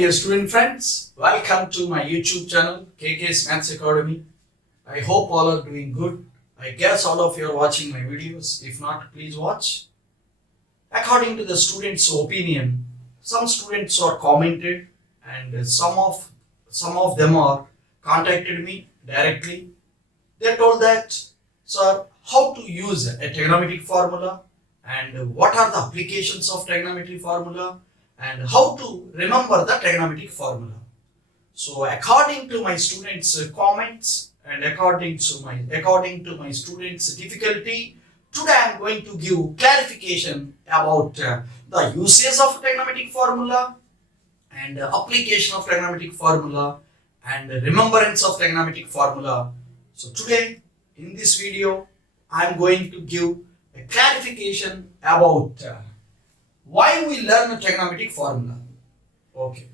dear student friends, welcome to my YouTube channel KK's Maths Academy. I hope all are doing good. I guess all of you are watching my videos. If not, please watch. According to the students' opinion, some students are commented and some of them are contacted me directly. They told that, sir, how to use a trigonometric formula and what are the applications of trigonometric formula and how to remember the trigonometric formula. So according to my students' comments and according to my students' difficulty, today I am going to give clarification about the uses of trigonometric formula and application of trigonometric formula and remembrance of trigonometric formula. So today in this video I am going to give a clarification about why we learn a trigonometric formula. Okay.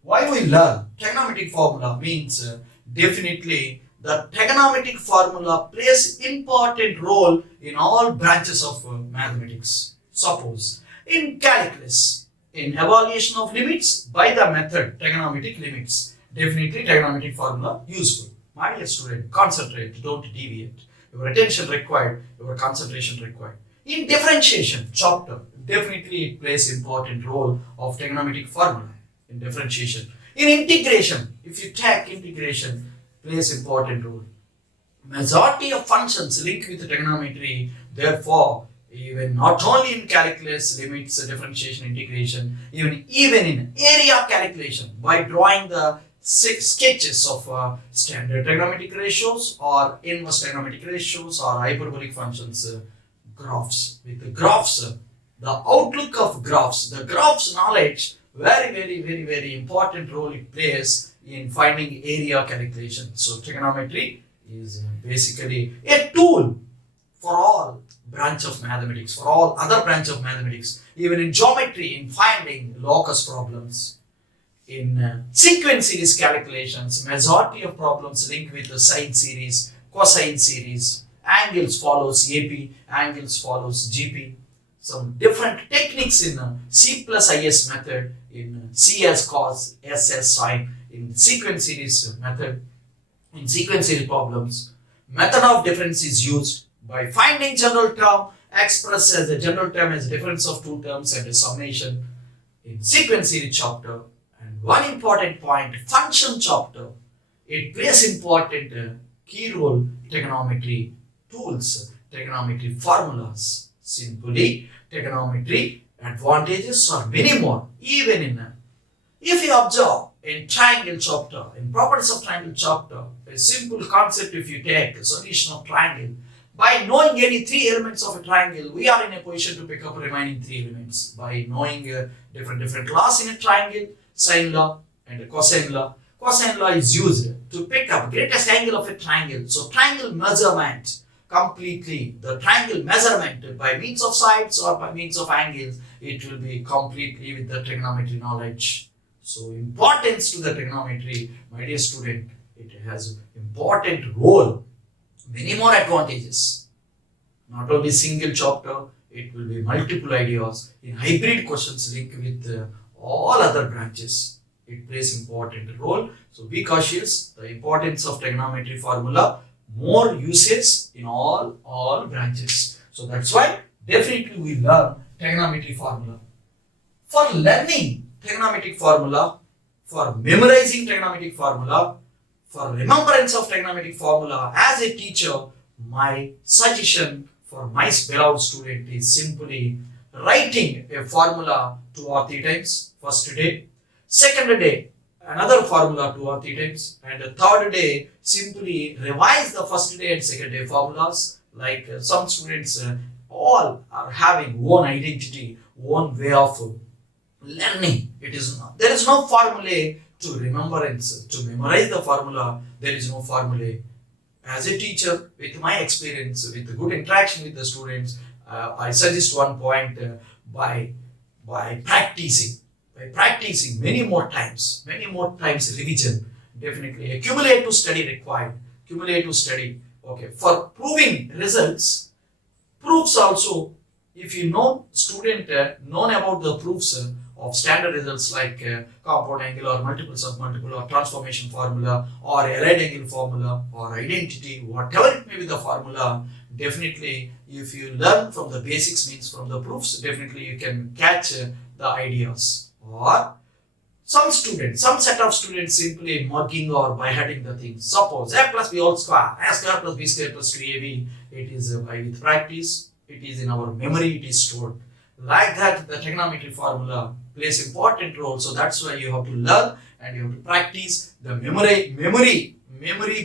Why we learn trigonometric formula means definitely the trigonometric formula plays important role in all branches of mathematics. Suppose in calculus, in evaluation of limits by the method trigonometric limits, definitely trigonometric formula useful. My dear student, concentrate, don't deviate. Your attention required, your concentration required. In differentiation chapter, definitely it plays important role of trigonometric formula in differentiation. In integration, if you take integration, plays important role. Majority of functions link with trigonometry, therefore, even not only in calculus, limits, differentiation, integration, even in area calculation by drawing the 6 sketches of standard trigonometric ratios or inverse trigonometric ratios or hyperbolic functions, graphs. With the graphs, the outlook of graphs, the graphs knowledge, very important role it plays in finding area calculation. So trigonometry is basically a tool for all branch of mathematics, for all other branch of mathematics, even in geometry, in finding locus problems. In sequence series calculations, majority of problems link with the sine series, cosine series, angles follows AP, angles follows GP. Some different techniques in C plus IS method, in C as cos, S as sine, in sequence series method, in sequence series problems. Method of difference is used by finding general term, expressed as a general term as difference of two terms and a summation in sequence series chapter. And one important point, function chapter, it plays important key role trigonometry tools, trigonometry formulas. Simply, trigonometry advantages are many more. Even in, if you observe in triangle chapter, in properties of triangle chapter, a simple concept if you take a solution of triangle, by knowing any 3 elements of a triangle, we are in a position to pick up remaining 3 elements. By knowing different laws in a triangle, sine law and cosine law. Cosine law is used to pick up greatest angle of a triangle. So triangle measurement, completely the triangle measurement by means of sides or by means of angles, it will be completely with the trigonometry knowledge. So importance to the trigonometry, my dear student, it has important role, many more advantages. Not only single chapter, it will be multiple ideas. In hybrid questions linked with all other branches, it plays important role. So be cautious, the importance of trigonometry formula, more uses in all branches. So that's why definitely we learn trigonometry formula. For learning trigonometric formula, for memorizing trigonometric formula, for remembrance of trigonometric formula, as a teacher, my suggestion for my beloved student is simply writing a formula 2 or 3 times first day, second day another formula 2 or 3 times, and the third day simply revise the first day and second day formulas. Like some students all are having own identity, own way of learning. There is no formulae to remembrance, to memorize the formula. There is no formulae. As a teacher, with my experience, with good interaction with the students, I suggest one point, by practicing many more times revision, definitely a cumulative study required. Okay, for proving results, proofs also, if you know student known about the proofs of standard results like compound angle or multiple submultiple or transformation formula or allied angle formula or identity, whatever it may be the formula, definitely if you learn from the basics, means from the proofs, definitely you can catch the ideas. Or some set of students simply mugging or by heading the things. Suppose a plus b whole square, a square plus b square plus 2ab, it is by with practice, it is in our memory, it is stored. Like that, the trigonometry formula plays important role. So that's why you have to learn and you have to practice the memory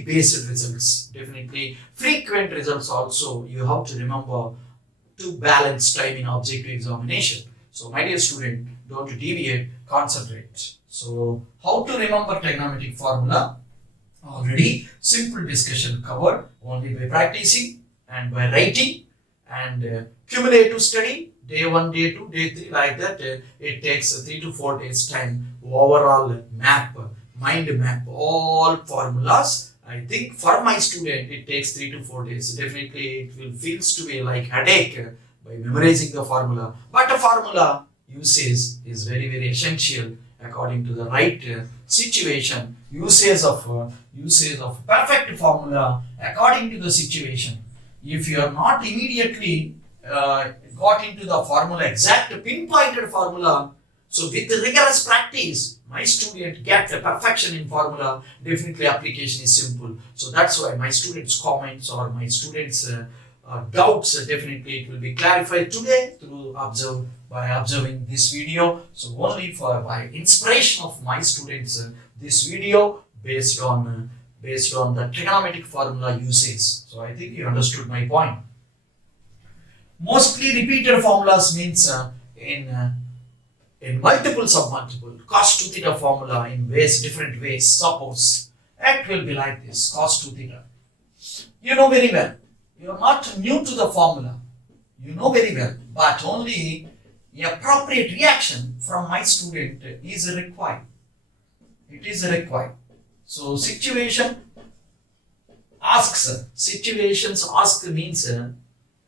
based results. Definitely frequent results also you have to remember to balance time in objective examination. So my dear student, don't deviate, concentrate. So how to remember trigonometric formula? Already simple discussion covered only by practicing and by writing and cumulative study. Day 1, day 2, day 3, like that. It takes 3 to 4 days time. Overall mind map, all formulas. I think for my student, it takes 3 to 4 days. Definitely, it will feels to be like headache by memorizing the formula. But the formula usage is very essential according to the right situation. Usage of perfect formula according to the situation. If you are not immediately got into the formula, exact pinpointed formula, so with rigorous practice, my student get the perfection in formula. Definitely application is simple. So that's why my students' comments or my students' doubts, definitely it will be clarified today by observing this video. So only by inspiration of my students, this video based on the trigonometric formula usage. So I think you understood my point. Mostly repeated formulas means in multiple submultiple cos 2 theta formula in different ways. Suppose it will be like this, cos 2 theta. You know very well. You are not new to the formula. You know very well, but only appropriate reaction from my student is required. It is required. So situations ask means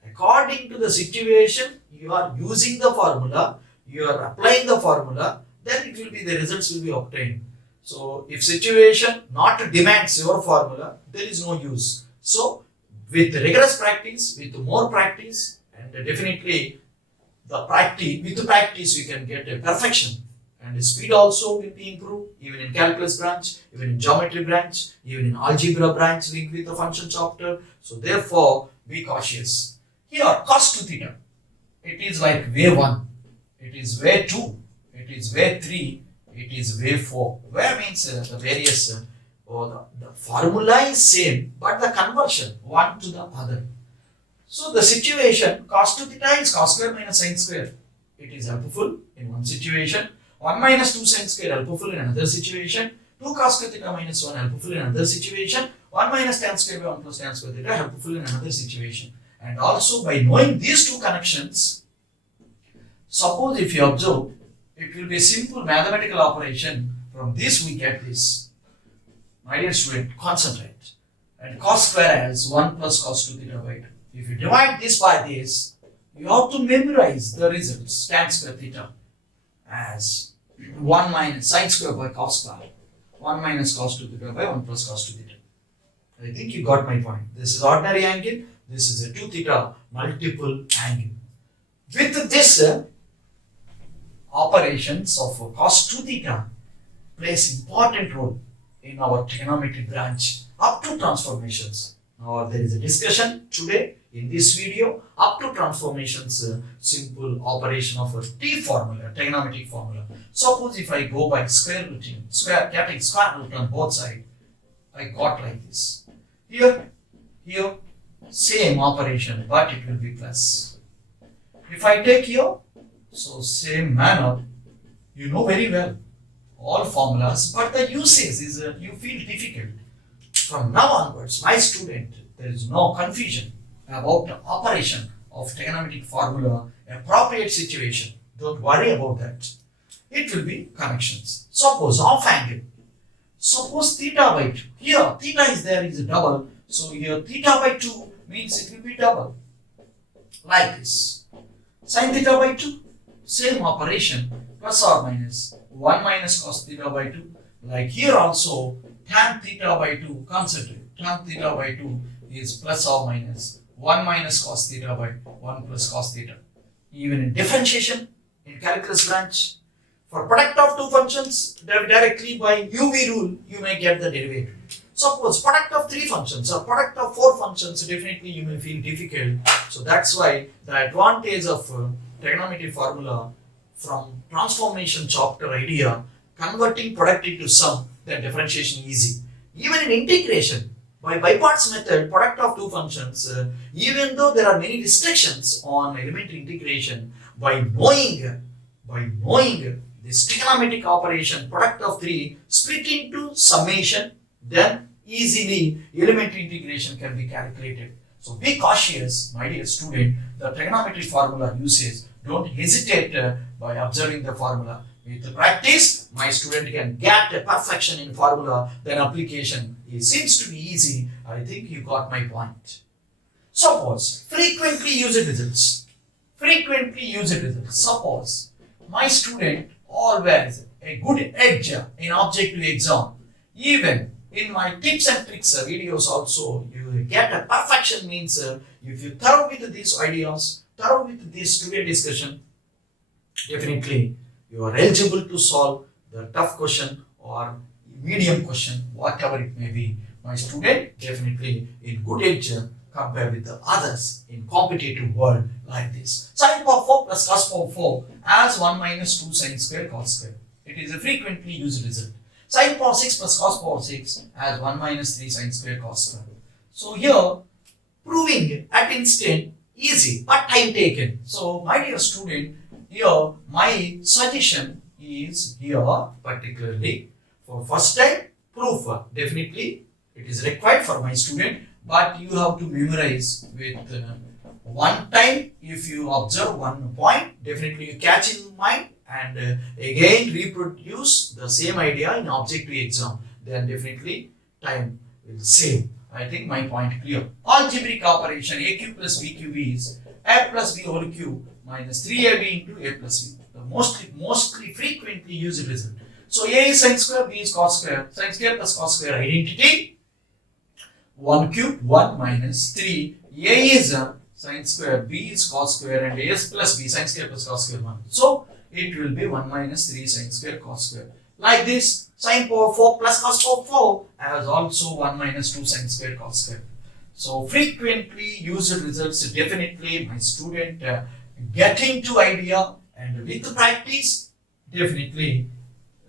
according to the situation, you are using the formula, you are applying the formula, then it will be, the results will be obtained. So if situation not demands your formula, there is no use. So with rigorous practice, with more practice, and definitely with the practice you can get a perfection, and the speed also will be improved, even in calculus branch, even in geometry branch, even in algebra branch linked with the function chapter. So therefore be cautious. Here cos 2 theta, it is like way 1, it is way 2, it is way 3, it is way 4. Where means the various the formula is same, but the conversion one to the other. So the situation cos 2 theta is cos square minus sin square. It is helpful in one situation. 1 minus 2 sin square helpful in another situation. 2 cos square theta minus 1 helpful in another situation. 1 minus tan square by 1 plus tan square theta helpful in another situation. And also by knowing these two connections, suppose if you observe, it will be a simple mathematical operation. From this we get this. My dear student, concentrate. And cos square as 1 plus cos 2 theta by 2. If you divide this by this, you have to memorize the results. Tan square theta as 1 minus sin square by cos square. 1 minus cos 2 theta by 1 plus cos 2 theta. I think you got my point. This is ordinary angle. This is a 2 theta multiple angle. With this operations of cos 2 theta plays important role in our trigonometry branch up to transformations. Now there is a discussion today in this video up to transformations, simple operation of a T formula, trigonometric formula. Suppose if I go by square root, getting square root on both sides, I got like this. Here, same operation, but it will be plus. If I take here, so same manner, you know very well all formulas, but the usage is you feel difficult. From now onwards, my student, there is no confusion about the operation of trigonometric formula, appropriate situation. Don't worry about that. It will be connections. Suppose half angle. Suppose theta by 2. Here, theta is there, is a double. So here theta by 2 means it will be double. Like this. Sin theta by 2, same operation, plus or minus 1 minus cos theta by 2. Like here also, tan theta by 2, consider tan theta by 2 is plus or minus 1 minus cos theta by 1 plus cos theta. Even in differentiation, in calculus branch, for product of two functions, directly by UV rule, you may get the derivative. Suppose product of three functions or product of four functions, definitely you may feel difficult. So that's why the advantage of trigonometry formula from transformation chapter idea, converting product into sum, then differentiation easy. Even in integration, by parts method, product of two functions, even though there are many restrictions on elementary integration, by knowing this trigonometric operation, product of three, split into summation, then easily elementary integration can be calculated. So be cautious, my dear student. The trigonometry formula uses, don't hesitate by observing the formula. With practice, my student can get a perfection in formula, then application. It seems to be easy. I think you got my point. Suppose frequently used results. Suppose my student always a good edge in objective exam. Even in my tips and tricks videos also, you get a perfection means if you thorough with these ideas, thorough with this student discussion, definitely you are eligible to solve the tough question or medium question, whatever it may be. My student definitely in good edge compared with the others in competitive world like this. Sin power 4 plus cos power 4 as 1 minus 2 sin square cos square. It is a frequently used result. Sin power 6 plus cos power 6 as 1 minus 3 sin square cos square. So here proving at instant easy but time taken. So my dear student, here my suggestion is here particularly for first time proof. Definitely it is required for my student, but you have to memorize with one time. If you observe one point, definitely you catch in mind and again reproduce the same idea in objective exam, then definitely time will save. I think my point clear. Algebraic operation a cube plus b cube is a plus b whole cube minus 3ab into a plus b. The mostly frequently used result. So a is sin square, b is cos square. Sin square plus cos square identity. 1 cube 1 minus 3. A is sin square, b is cos square, and a is plus b, sin square plus cos square 1. So it will be 1 minus 3 sin square cos square. Like this, sin power 4 plus cos power 4 as also 1 minus 2 sin square cos square. So frequently used results, definitely my student getting to idea, and with practice, definitely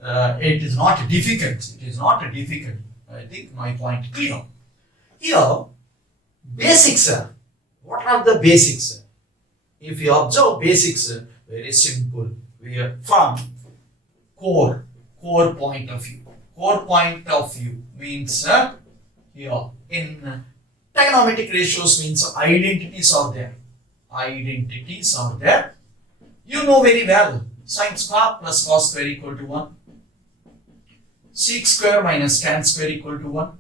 it is not difficult. I think my point clear. Here, basics. What are the basics? If you observe basics, very simple. We are from core point of view. Core point of view means here in trigonometric ratios means identities are there. You know very well. Sin square plus cos square equal to 1. Sec square minus tan square equal to 1.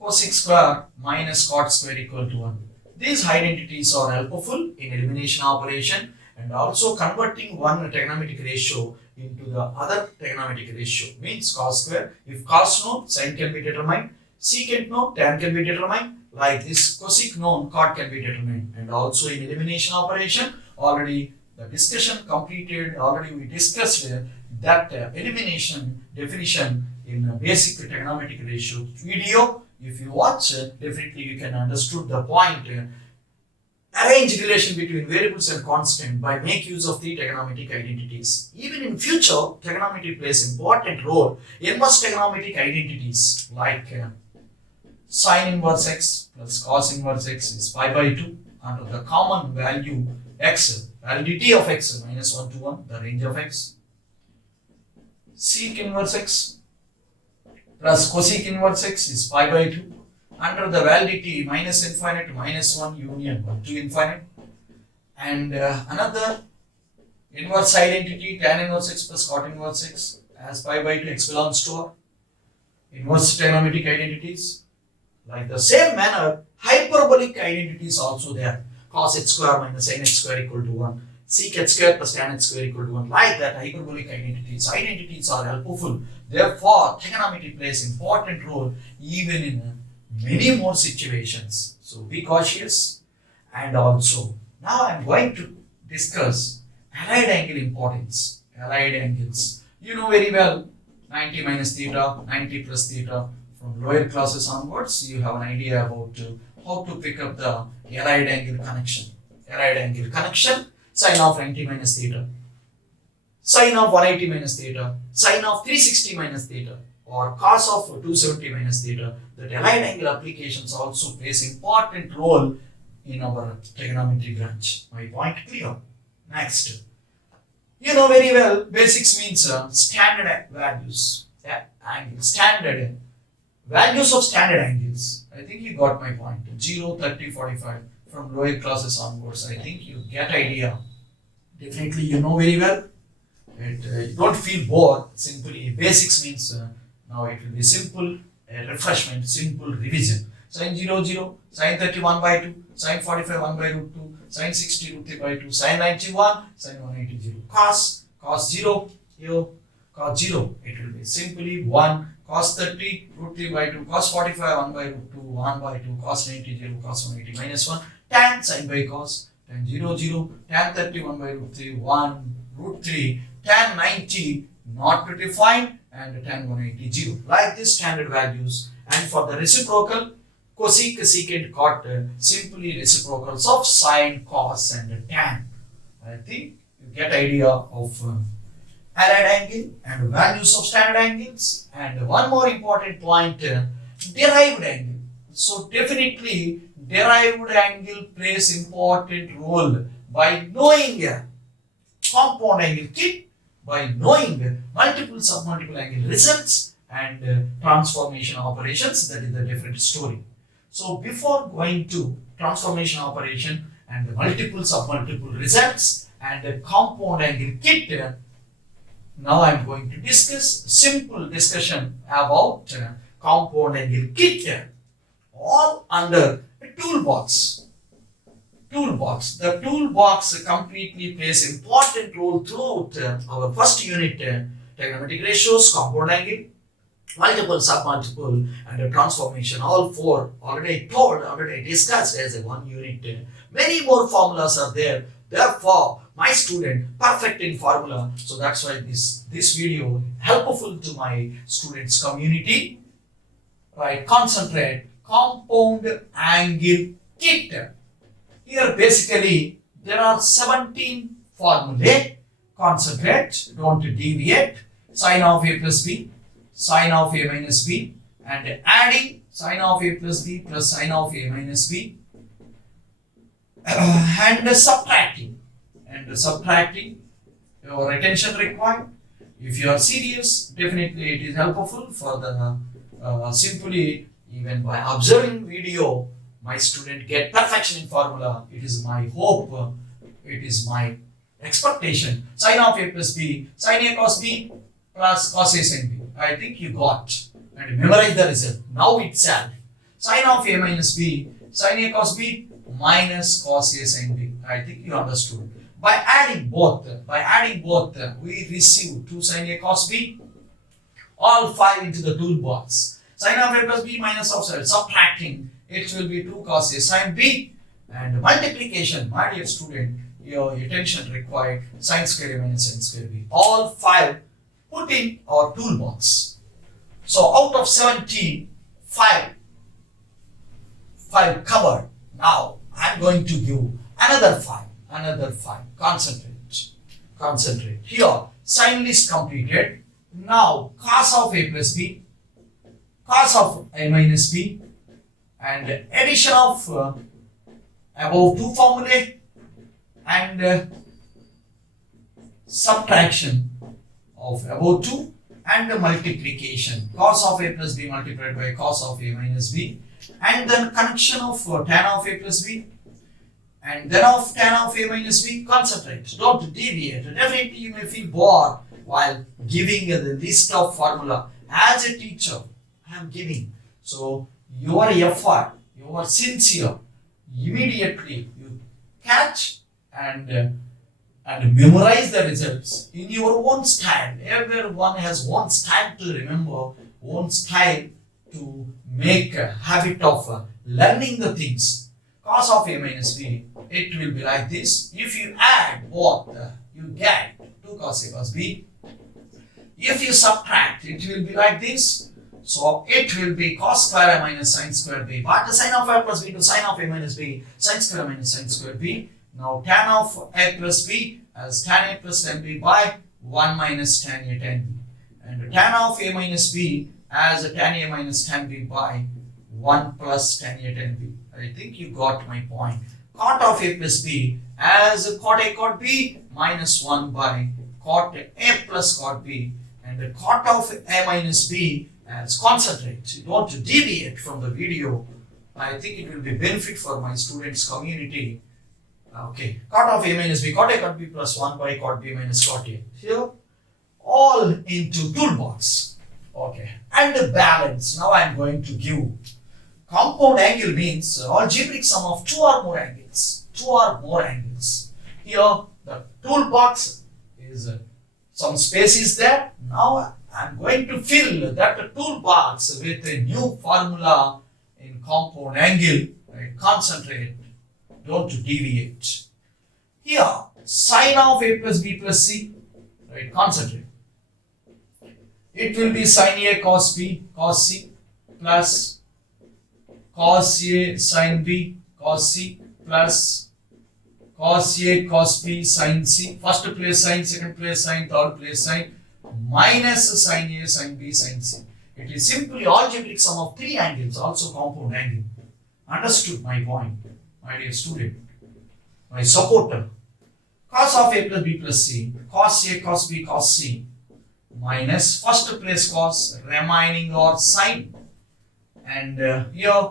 Cosec square minus cot square equal to 1. These identities are helpful in elimination operation and also converting one trigonometric ratio into the other trigonometric ratio. Means cos square. If cos known, sin can be determined. Secant known, tan can be determined. Like this, cosec known, cot can be determined. And also in elimination operation, already the discussion completed. Already we discussed that elimination definition in basic trigonometric ratio video. If you watch, definitely you can understood the point. Arrange relation between variables and constant by make use of the trigonometric identities. Even in future, trigonometry plays important role. Inverse trigonometric identities like sin inverse x plus cos inverse x is pi by 2 under the common value x, validity of x minus 1 to 1, the range of x. Sec inverse x plus cosec inverse x is pi by 2 under the validity minus infinite to minus 1 union 1 to infinite. And another inverse identity tan inverse x plus cot inverse x as pi by 2 x belongs to R. Inverse trigonometric identities. Like the same manner, hyperbolic identities also there. Cos x square minus sin x square equal to 1. sec h square plus tan h square equal to 1. Like that, hyperbolic identities. Identities are helpful. Therefore, trigonometry plays important role even in many more situations. So be cautious. And also, now I am going to discuss allied angle importance. Allied angles. You know very well 90 minus theta, 90 plus theta. From lower classes onwards, you have an idea about how to pick up the allied angle connection. Allied angle connection, sine of 90 minus theta, sine of 180 minus theta, sine of 360 minus theta, or cos of 270 minus theta. That allied angle applications also plays important role in our trigonometry branch. My point clear? Next. You know very well, basics means standard values. Yeah, angle, standard values of standard angles. I think you got my point. 0, 30, 45 from lower classes onwards. I think you get idea. Definitely you know very well. You don't feel bored. Simply basics means now it will be simple refreshment, simple revision. Sin 0, 0, sin 31 by 2, sin 45 1 by root 2, sin 60 root 3 by 2, sin 91, sin 180 0. Cos 0, here, cos 0, it will be simply 1. Cos 30 root 3 by 2, cos 45 1 by root 2, 1 by 2, cos 90 0, cos 180 minus 1, tan sin by cos, tan 0 0, tan 30 1 by root 3, 1 root 3, tan 90 not defined, and tan 180 0. Like this standard values. And for the reciprocal, cosec, secant, cot, simply reciprocals of sine, cos, and tan. I think you get idea of allied angle and values of standard angles. And one more important point, derived angle. So definitely derived angle plays important role by knowing compound angle kit, by knowing multiple submultiple angle results and transformation operations. That is the different story. So before going to transformation operation and the multiple submultiple results and the compound angle kit, now I am going to discuss simple discussion about compound angle kit, all under a toolbox. Toolbox. The toolbox completely plays important role throughout our first unit, trigonometric ratios, compound angle, multiple, submultiple, and a transformation. All four already told, already discussed as a one unit. Many more formulas are there. Therefore, my student perfect in formula. So that's why this video helpful to my students community. Right, concentrate compound angle kit. Here basically there are 17 formulae. Concentrate, don't deviate. Sine of a plus b, sine of a minus b, and adding sine of a plus b plus sine of a minus b, and subtracting. Your attention required. If you are serious, definitely it is helpful for the simply even by observing video, my student get perfection in formula. It is my hope, it is my expectation. Sine of a plus b, sine a cos b plus cos a sin b. I think you got and memorize the result now itself. Sine of a minus b, sine a cos b minus cos a sin b. I think you understood. By adding both, we receive 2 sine a cos b, all 5 into the toolbox. Sine of a plus b minus of subtracting, it will be 2 cos a sin b, and multiplication, my dear student, your attention required, sin square a minus sin square b. All 5 put in our toolbox. So out of 17, 5 covered. Now I am going to give another 5. Concentrate. Here, sine list completed. Now, cos of a plus b, cos of a minus b, and addition of above 2 formulae and subtraction of above 2 and multiplication. Cos of a plus b multiplied by cos of a minus b, and then connection of tan of a plus b, and then of tan of a minus b. Concentrate, don't deviate. Definitely you may feel bored while giving the list of formula. As a teacher, I am giving. So your effort, you are sincere. Immediately you catch and and memorize the results in your own style. Everyone has one style to remember, one style to make a habit of learning the things. Cos of a minus b, it will be like this. If you add both, you get 2 cos a plus b. If you subtract, it will be like this. So it will be cos square a minus sin square b. But the sin of a plus b to sin of a minus b, sin square minus sin square b. Now tan of a plus b as tan a plus tan b by 1 minus tan a tan b. And tan of a minus b as tan a minus tan b by 1 plus tan a tan b. I think you got my point. Cot of a plus b as cot a cot b minus 1 by cot a plus cot b. And the cot of a minus b as concentrate. You don't deviate from the video. I think it will be benefit for my students community. Okay, cot of a minus b, cot a cot b plus 1 by cot b minus cot a. Here, all into toolbox. Okay, and the balance. Now I am going to give. Compound angle means algebraic sum of 2 or more angles. 2 or more angles. Here, the toolbox is some space is there. Now I am going to fill that toolbox with a new formula in compound angle. Right? Concentrate. Don't deviate. Here, sine of a plus b plus c. Right? Concentrate. It will be sine a cos b cos c plus cos a sin b cos c plus cos a cos b sin c. First place sin, second place sin, third place sin minus sin a sin b sin c. It is simply algebraic sum of 3 angles, also compound angle. Understood my point, my dear student, my supporter. Cos of a plus b plus c, cos a cos b cos c minus first place cos remaining or sin, and here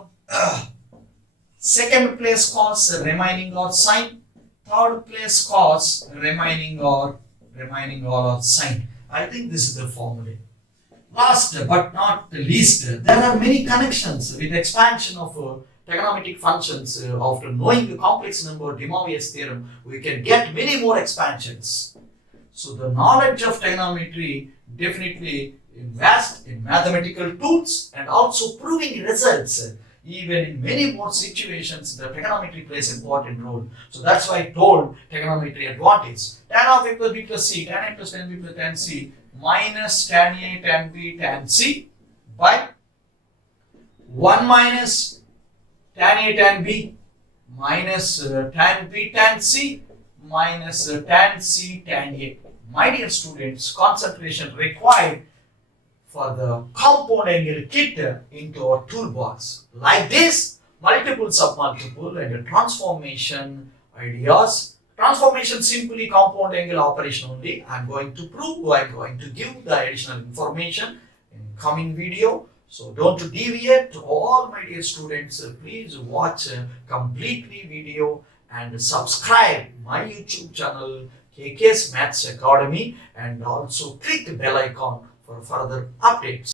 second place cos remaining or sin, third place cos remaining or sin. I think this is the formula. Last but not the least, there are many connections with expansion of trigonometric functions. After knowing the complex number De Moivre's theorem, we can get many more expansions. So the knowledge of trigonometry definitely invest in mathematical tools and also proving results. Even in many more situations, the trigonometry plays an important role. So that's why I told trigonometry advantage. Tan of a plus b plus c, tan a plus tan b plus tan c minus tan a tan b tan c by 1 minus tan a tan b minus tan b tan c minus tan c tan a. My dear students, concentration required for the compound angle kit into our toolbox. Like this, multiple, submultiple and transformation ideas. Transformation simply compound angle operation only. I am going to prove, I am going to give the additional information in coming video. So don't deviate. To all my dear students, please watch completely video and subscribe my YouTube channel KK's Maths Academy, and also click the bell icon for further updates.